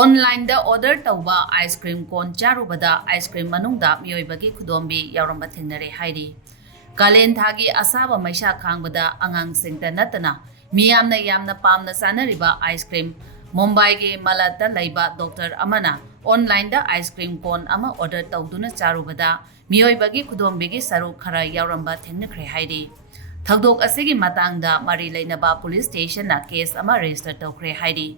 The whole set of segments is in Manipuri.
Online da order Touba ice cream cone Charubada ice cream manungda Mioibagi Khudonbi Yaoramba Thengnare hairi. Kalen thagi asaba maisha khangbada angang singta natana miyamna yamna pamna sanariba ice cream Mumbai ge malata laiba Dr. Amana online da ice cream cone ama order tawduna Charubada Mioibagi Khudonbi gi saru khara Yaoramba Thengnare hairi. Thagdok asigi matangda mari lainaba police station na case ama register tawkhre hairi.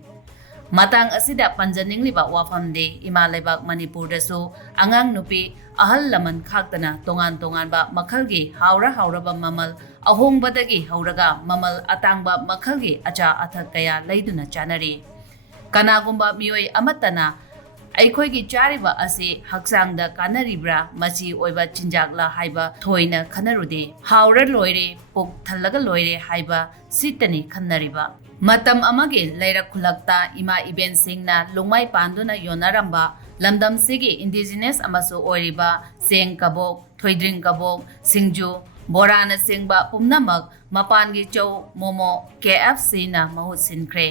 Matang asida panjanningliba wafamde ima laibak Manipur dasu angang nupi ahal laman khaktana tongan-tonganba makhalgi hauraba mamal ahongbadagi hauraga mamal atangba makhalgi acha athak kaya leiduna chanari. Kanagumba mioi amatana ꯑꯩꯈꯣꯏꯒꯤ ꯆꯥꯔꯤꯕ ꯑꯁꯤ ꯍꯛꯆꯥꯡꯗ ꯀꯥꯟꯅꯔꯤꯕ꯭ꯔꯥ ꯃꯆꯤ ꯑꯣꯏꯕ ꯆꯤꯟꯖꯥꯛꯂ ꯍꯥꯏꯕ ꯊꯣꯏꯅ ꯈꯟꯅꯔꯨꯗꯦ ꯍꯥꯎꯔ ꯂꯣꯏꯔꯦ ꯄꯨꯛ ꯊꯜꯂꯒ ꯂꯣꯏꯔꯦ ꯍꯥꯏꯕ ꯁꯤꯠꯇꯅꯤ ꯈꯟꯅꯔꯤꯕ ꯃꯇꯝ ꯑꯃꯒꯤ ꯂꯩꯔꯛ ꯈꯨꯜꯂꯛꯇ ꯏꯃꯥ ꯏꯕꯦꯟꯁꯤꯡꯅ ꯂꯣꯡꯃꯥꯏ ꯄꯥꯟꯗꯨꯅ ꯌꯣꯟꯅꯔꯝꯕ ꯂꯝꯗꯝꯁꯤꯒꯤ ꯏꯟꯗꯤꯖꯤꯅꯁ ꯑꯃꯁꯨ ꯑꯣꯏꯔꯤꯕ ꯆꯦꯡ ꯀꯕꯣꯛ ꯊꯣꯏꯗ꯭ꯔꯤꯡ ꯀꯕꯣꯛ ꯁꯤꯡꯖꯨ ꯕꯣꯔꯥꯅꯆꯤꯡꯕ ꯄꯨꯝꯅꯃꯛ ꯃꯄꯥꯟꯒꯤ ꯆꯧ ꯃꯣꯃꯣ KFCꯅ ꯃꯍꯨꯠ ꯁꯤꯟꯈ꯭ꯔꯦ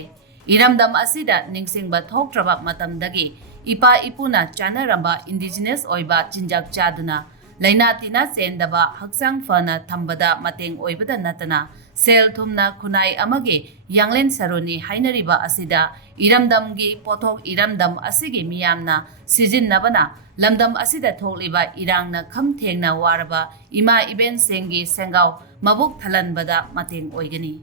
ꯏꯔꯝꯗꯝ ꯑꯁꯤꯗ ꯅꯤꯡꯁꯤꯡꯕ ꯊꯣꯛꯇ꯭ꯔꯕ ꯃꯇꯝꯗꯒꯤ ipa ipuna chanaramba indigenous oiba chinjak chaduna laina tina chendaba haksang fana thambada mateng oibada natana sel thumna khunai amage yanglen saroni hainariba asida iramdamgi pothok iramdam asigi miyamna sijinnabana lamdam asida thokliba irangna kham thengna waraba ima iben sengi sengau mabuk thalanbada mateng oigani